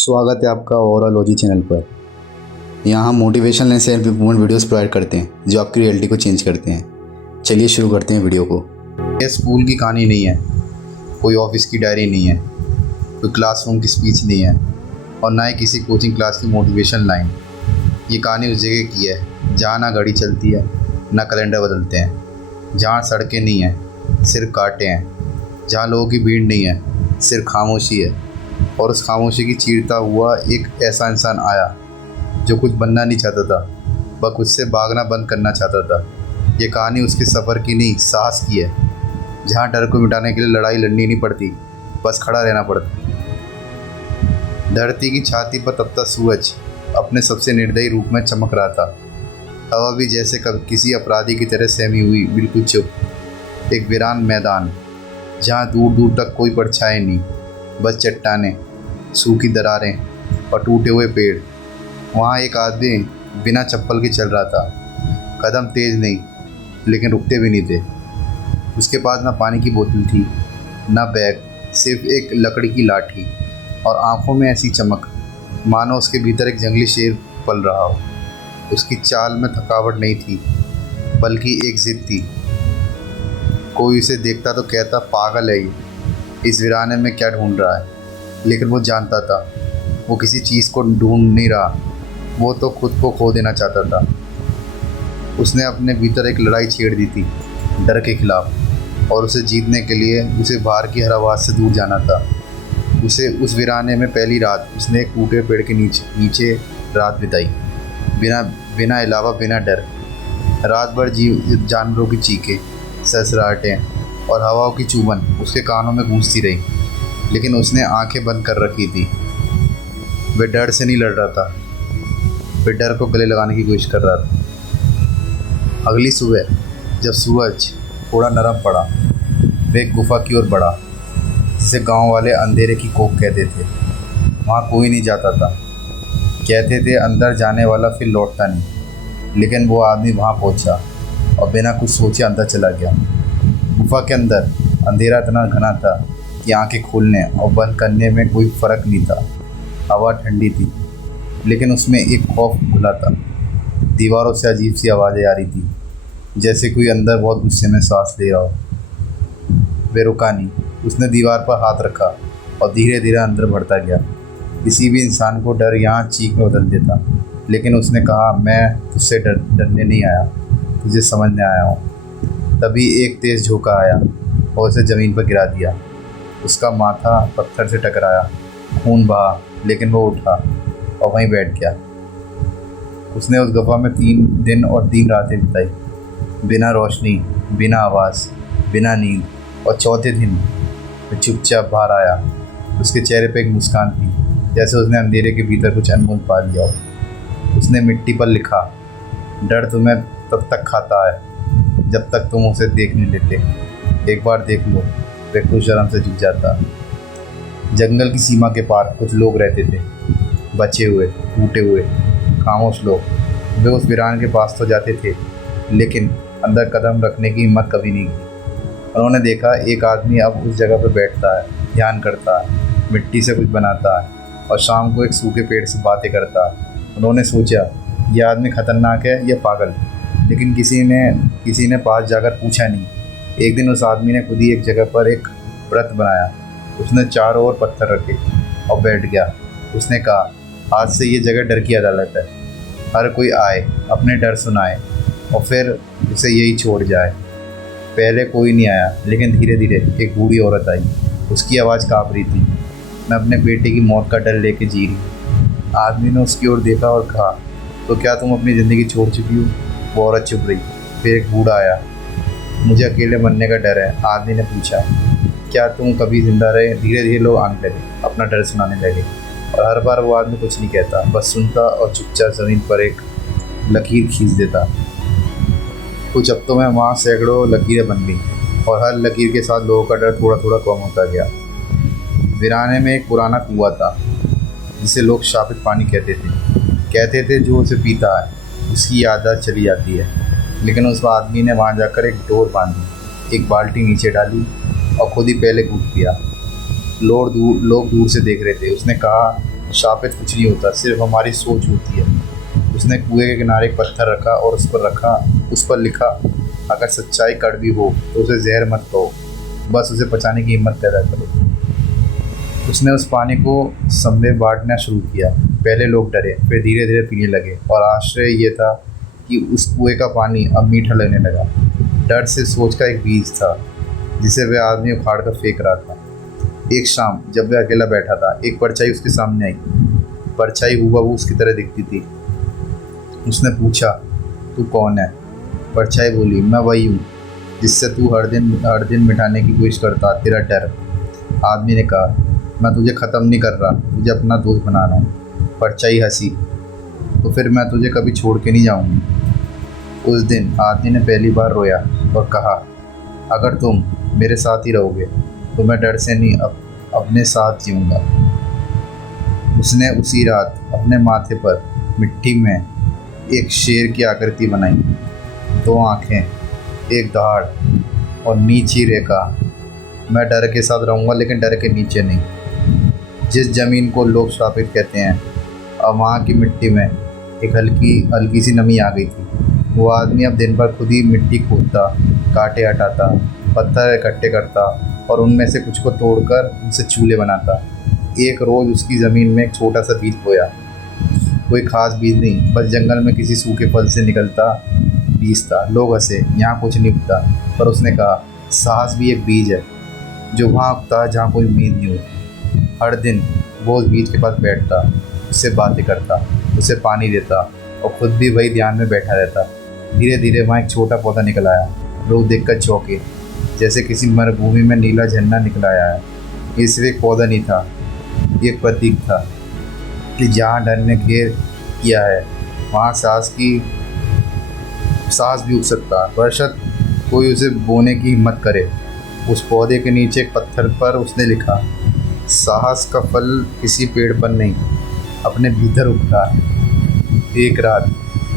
स्वागत है आपका ओवरऑलॉजी चैनल पर। यहाँ हम motivational and self improvement videos provide करते हैं जो आपकी रियलिटी को चेंज करते हैं। चलिए शुरू करते हैं वीडियो को। यह स्कूल की कहानी नहीं है, कोई ऑफिस की डायरी नहीं है, कोई क्लासरूम की स्पीच नहीं है और ना ही किसी कोचिंग क्लास की मोटिवेशन लाइन। ये कहानी उस जगह की है जहाँ ना घड़ी चलती है ना कैलेंडर बदलते हैं, जहाँ सड़कें नहीं हैं सिर्फ कांटे हैं, जहाँ लोगों की भीड़ नहीं है सिर्फ खामोशी है। और उस खामोशी की चीरता हुआ एक ऐसा इंसान आया जो कुछ बनना नहीं चाहता था, वह खुद से भागना बंद करना चाहता था। ये कहानी उसके सफ़र की नहीं, साहस की है, जहाँ डर को मिटाने के लिए लड़ाई लड़नी नहीं पड़ती, बस खड़ा रहना पड़ता। धरती की छाती पर तपता सूरज अपने सबसे निर्दयी रूप में चमक रहा था। हवा भी जैसे किसी अपराधी की तरह सहमी हुई, बिल्कुल चुप। एक वीरान मैदान जहाँ दूर दूर तक कोई परछाई नहीं, बस चट्टानें, सूखी दरारें और टूटे हुए पेड़। वहाँ एक आदमी बिना चप्पल के चल रहा था। कदम तेज नहीं लेकिन रुकते भी नहीं थे। उसके पास ना पानी की बोतल थी ना बैग, सिर्फ एक लकड़ी की लाठी और आंखों में ऐसी चमक मानो उसके भीतर एक जंगली शेर पल रहा हो। उसकी चाल में थकावट नहीं थी बल्कि एक जिद थी। कोई उसे देखता तो कहता, पागल है ये, इस वीराने में क्या ढूंढ रहा है। लेकिन वो जानता था वो किसी चीज़ को ढूंढ नहीं रहा, वो तो खुद को खो देना चाहता था। उसने अपने भीतर एक लड़ाई छेड़ दी थी डर के खिलाफ, और उसे जीतने के लिए उसे बाहर की हर आवाज़ से दूर जाना था। उसे उस वीराने में पहली रात उसने एक टूटे पेड़ के नीचे रात बिताई, बिना अलावा बिना डर। रात भर जानवरों की चीखें, सरसराहटें और हवाओं की चुभन उसके कानों में गूंजती रही, लेकिन उसने आंखें बंद कर रखी थी। वह डर से नहीं लड़ रहा था, वह डर को गले लगाने की कोशिश कर रहा था। अगली सुबह जब सूरज थोड़ा नरम पड़ा, वह एक गुफा की ओर बढ़ा जिसे गांव वाले अंधेरे की कोख कहते थे। वहाँ कोई नहीं जाता था, कहते थे अंदर जाने वाला फिर लौटता नहीं। लेकिन वो आदमी वहाँ पहुँचा और बिना कुछ सोचे अंदर चला गया। गुफा के अंदर अंधेरा इतना घना था कि आंखें खोलने और बंद करने में कोई फ़र्क नहीं था। हवा ठंडी थी लेकिन उसमें एक खौफ घुला था। दीवारों से अजीब सी आवाज़ें आ रही थी, जैसे कोई अंदर बहुत गुस्से में सांस ले रहा हो। वे रुका नहीं, उसने दीवार पर हाथ रखा और धीरे धीरे अंदर बढ़ता गया। किसी भी इंसान को डर यहाँ चीख में बदल देता, लेकिन उसने कहा, मैं तुझसे डरने नहीं आया, तुझे समझने आया हूँ। तभी एक तेज़ झोंका आया और उसे ज़मीन पर गिरा दिया। उसका माथा पत्थर से टकराया, खून बहा, लेकिन वो उठा और वहीं बैठ गया। उसने उस गुफा में 3 दिन और 3 रातें बिताई, बिना रोशनी, बिना आवाज़, बिना नींद। और चौथे दिन वो चुपचाप बाहर आया। उसके चेहरे पे एक मुस्कान थी, जैसे उसने अंधेरे के भीतर कुछ अनमोल पा लिया हो। उसने मिट्टी पर लिखा, डर तुम्हें तब तक खाता है जब तक तुम उसे देख नहीं लेते। एक बार देख लो, वे खुद शर्म से झुक जाता। जंगल की सीमा के पार कुछ लोग रहते थे, बचे हुए, टूटे हुए, खामोश लोग। वे उस वीरान के पास तो जाते थे, लेकिन अंदर कदम रखने की हिम्मत कभी नहीं की। उन्होंने देखा एक आदमी अब उस जगह पर बैठता है, ध्यान करता है, मिट्टी से कुछ बनाता है और शाम को एक सूखे पेड़ से बातें करता है। उन्होंने सोचा, यह आदमी खतरनाक है या पागल, लेकिन किसी ने पास जाकर पूछा नहीं। एक दिन उस आदमी ने खुद ही एक जगह पर एक व्रत बनाया। उसने चारों ओर पत्थर रखे और बैठ गया। उसने कहा, आज से ये जगह डर की अदालत है। हर कोई आए, अपने डर सुनाए और फिर उसे यही छोड़ जाए। पहले कोई नहीं आया, लेकिन धीरे धीरे एक बूढ़ी औरत आई। उसकी आवाज़ काँप रही थी, मैं अपने बेटे की मौत का डर लेके जी रही। आदमी ने उसकी ओर देखा और कहा, तो क्या तुम अपनी ज़िंदगी छोड़ चुकी हो? वो औरत चुप रही। फिर एक बूढ़ा आया, मुझे अकेले मरने का डर है। आदमी ने पूछा, क्या तुम कभी जिंदा रहे? धीरे धीरे लोग आने लगे, अपना डर सुनाने लगे, और हर बार वो आदमी कुछ नहीं कहता, बस सुनता और चुपचाप ज़मीन पर एक लकीर खींच देता। कुछ हफ्तों में वहाँ सैकड़ों लकीरें बन गई और हर लकीर के साथ लोगों का डर थोड़ा थोड़ा कम होता गया। वीराने में एक पुराना कुआं था जिसे लोग शापित पानी कहते थे जो उसे पीता है उसकी याददाश्त चली जाती है। लेकिन उस आदमी ने वहाँ जाकर एक डोर बांधी, एक बाल्टी नीचे डाली और खुद ही पहले कूद पिया। लोग दूर से देख रहे थे। उसने कहा, शापित कुछ नहीं होता, सिर्फ हमारी सोच होती है। उसने कुएं के किनारे एक पत्थर रखा और उस पर लिखा, अगर सच्चाई कड़वी हो तो उसे जहर मत कहो, बस उसे पचाने की हिम्मत पैदा करो। उसने उस पानी को सब में बांटना शुरू किया। पहले लोग डरे, फिर धीरे धीरे पीने लगे, और आश्चर्य ये था कि उस कुएं का पानी अब मीठा लगने लगा। डर से सोच का एक बीज था जिसे वह आदमी उखाड़ कर फेंक रहा था। एक शाम जब वह अकेला बैठा था, एक परछाई उसके सामने आई। परछाई हूबहू उसकी तरह दिखती थी। उसने पूछा, तू कौन है? परछाई बोली, मैं वही हूँ जिससे तू हर दिन मिटाने की कोशिश करता, तेरा डर। आदमी ने कहा, मैं तुझे ख़त्म नहीं कर रहा, तुझे अपना दोस्त बना रहा हूँ। परछाई हंसी, तो फिर मैं तुझे कभी छोड़ के नहीं जाऊँगी। उस दिन आदमी ने पहली बार रोया और कहा, अगर तुम मेरे साथ ही रहोगे तो मैं डर से नहीं अपने साथ जीऊँगा। उसने उसी रात अपने माथे पर मिट्टी में एक शेर की आकृति बनाई, 2 आँखें, एक दहाड़ और नीची रेखा। मैं डर के साथ रहूँगा, लेकिन डर के नीचे नहीं। जिस ज़मीन को लोग शापित कहते हैं, अब वहाँ की मिट्टी में एक हल्की सी नमी आ गई थी। वो आदमी अब दिन भर खुद ही मिट्टी खोदता, कांटे हटाता, पत्थर इकट्ठे करता और उनमें से कुछ को तोड़कर उनसे चूल्हे बनाता। एक रोज़ उसकी ज़मीन में एक छोटा सा बीज बोया। कोई ख़ास बीज नहीं, बस जंगल में किसी सूखे फल से निकलता बीज था। लोग हंसे, यहाँ कुछ नहीं उगता, पर उसने कहा, साहस भी एक बीज है जो वहाँ उगता है जहाँ कोई उम्मीद नहीं होती। हर दिन वो उस बीज के पास बैठता, उससे बातें करता, उसे पानी देता और खुद भी वही ध्यान में बैठा रहता। धीरे धीरे वहाँ एक छोटा पौधा निकल आया। लोग देखकर चौंके, जैसे किसी मरुभूमि में नीला झंडा निकल आया है। ये सिर्फ एक पौधा नहीं था, ये एक प्रतीक था कि जहाँ डर ने घेर किया है वहाँ साहस भी उग सकता, बशर्ते कोई उसे बोने की हिम्मत करे। उस पौधे के नीचे एक पत्थर पर उसने लिखा, साहस का फल किसी पेड़ पर नहीं, अपने भीतर उगता है। एक रात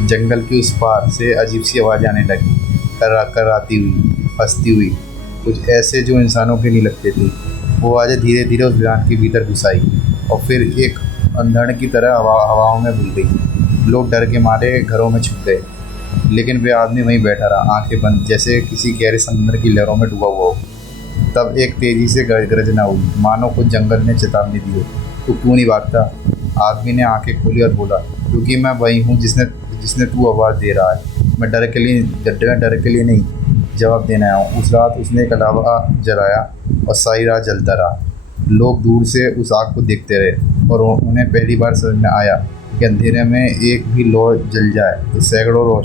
जंगल के उस पार से अजीब सी आवाज़ आने लगी, कराती हुई, हंसती हुई, कुछ ऐसे जो इंसानों के नहीं लगते थे। वो आवाज़ें धीरे धीरे उस वीरान के भीतर घुस आई और फिर एक अंधड़ की तरह हवाओं में भूल गई। लोग डर के मारे घरों में छुप गए, लेकिन वे आदमी वहीं बैठा रहा, आंखें बंद, जैसे किसी गहरे समुद्र की लहरों में डूबा हुआ हो। तब एक तेज़ी से गर्जना हुई, मानो कुछ जंगल ने चेतावनी दी हो। तू क्यों नहीं भागता? आदमी ने आंखें खोली और बोला, क्योंकि मैं वही हूँ जिसने तू आवाज़ दे रहा है। मैं डर के लिए नहीं जवाब देने आया हूँ। उस रात उसने एक अलावा जलाया और सारी रात जलता रहा। लोग दूर से उस आग को देखते रहे और उन्हें पहली बार समझ में आया कि अंधेरे में एक भी लौ जल जाए तो सैकड़ों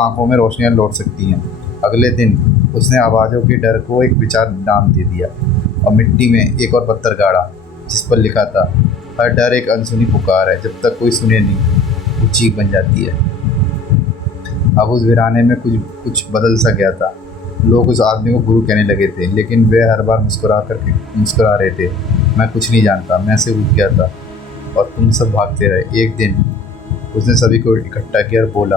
आंखों में रोशनियाँ लौट सकती हैं। अगले दिन उसने आवाज़ों के डर को एक विचार नाम दे दिया और मिट्टी में एक और पत्थर गाड़ा जिस पर लिखा था, हर डर एक अनसुनी पुकार है, जब तक कोई सुने नहीं वो चीख बन जाती है। अब उस वीराने में कुछ बदल सा गया था। लोग उस आदमी को गुरु कहने लगे थे, लेकिन वे हर बार मुस्कुरा रहे थे। मैं कुछ नहीं जानता, मैं से उठ गया था और तुम सब भागते रहे। एक दिन उसने सभी को इकट्ठा किया और बोला,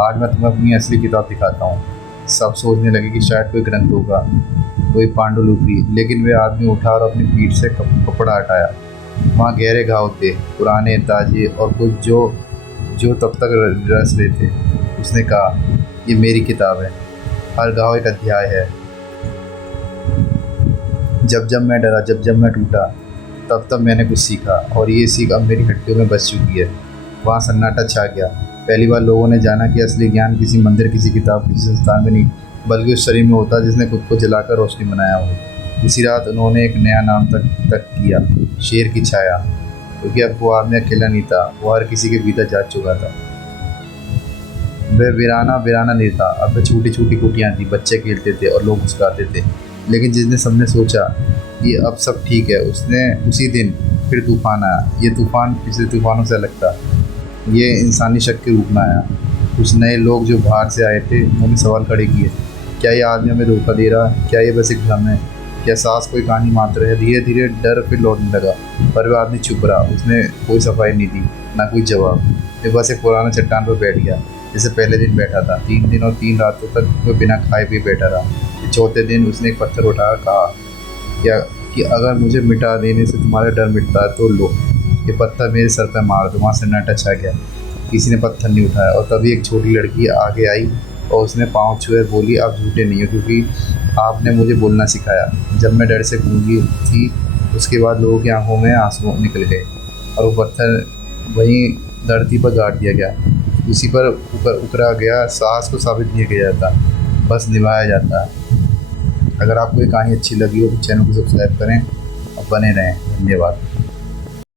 आज मैं तुम्हें अपनी असली किताब दिखाता हूँ। सब सोचने लगे कि शायद कोई ग्रंथ होगा, कोई पांडुलिपि, लेकिन वे आदमी उठा और अपनी पीठ से कपड़ा हटाया। वहाँ गहरे घाव थे, पुराने, ताजे और कुछ जो तब तक रस रहे थे। उसने कहा, ये मेरी किताब है, हर घाव एक अध्याय है। जब मैं डरा, जब मैं टूटा, तब मैंने कुछ सीखा, और ये सीख अब मेरी हड्डियों में बस चुकी है। वहाँ सन्नाटा छा गया। पहली बार लोगों ने जाना कि असली ज्ञान किसी मंदिर, किसी किताब, किसी संस्थान में नहीं, बल्कि उस शरीर में होता जिसने खुद को जलाकर रोशनी बनाया हो। उसी रात उन्होंने एक नया नाम तक किया, शेर की छाया, क्योंकि अब वो आदमी अकेला नहीं था, वो हर किसी के भीतर जा चुका था। वह वीराना नहीं था, अब छोटी छोटी कुटियाँ थी, बच्चे खेलते थे और लोग मुस्कुराते थे। लेकिन जिसने सबने सोचा कि अब सब ठीक है, उसी दिन फिर तूफान आया। ये तूफान पिछले तूफानों से अलग था। ये इंसानी शक के रूप में आया। कुछ नए लोग जो बाहर से आए थे, उन्होंने सवाल खड़े किए, क्या ये आदमी हमें धोखा दे रहा है? क्या ये बस एक भ्रम है? क्या सांस कोई कहानी मात्र है? धीरे धीरे डर फिर लौटने लगा, पर वह आदमी चुप रहा। उसने कोई सफाई नहीं दी, ना कोई जवाब। वे बस एक पुराना चट्टान पर बैठ गया, जैसे पहले दिन बैठा था। 3 दिन और 3 रातों तक वह बिना खाए पिए बैठा रहा। चौथे दिन उसने एक पत्थर उठाकर कहा, कि अगर मुझे मिटा देने से तुम्हारा डर मिटता है तो लो, ये पत्थर मेरे सर पे मार दो। वहाँ सन्नाटा छा गया, किसी ने पत्थर नहीं उठाया। और तभी एक छोटी लड़की आगे आई और उसने पाँव छुए, बोली आप झूठे नहीं हो, क्योंकि आपने मुझे बोलना सिखाया। जब मैं डर से गूंगी थी, उसके बाद लोगों की आंखों में आंसू निकल गए और वो पत्थर वहीं धरती पर गाड़ दिया गया। उसी पर उकरा गया। साहस को साबित नहीं किया जाता, बस निभाया जाता है। अगर आपको ये कहानी अच्छी लगी हो तो चैनल को सब्सक्राइब करें और बने रहें। धन्यवाद।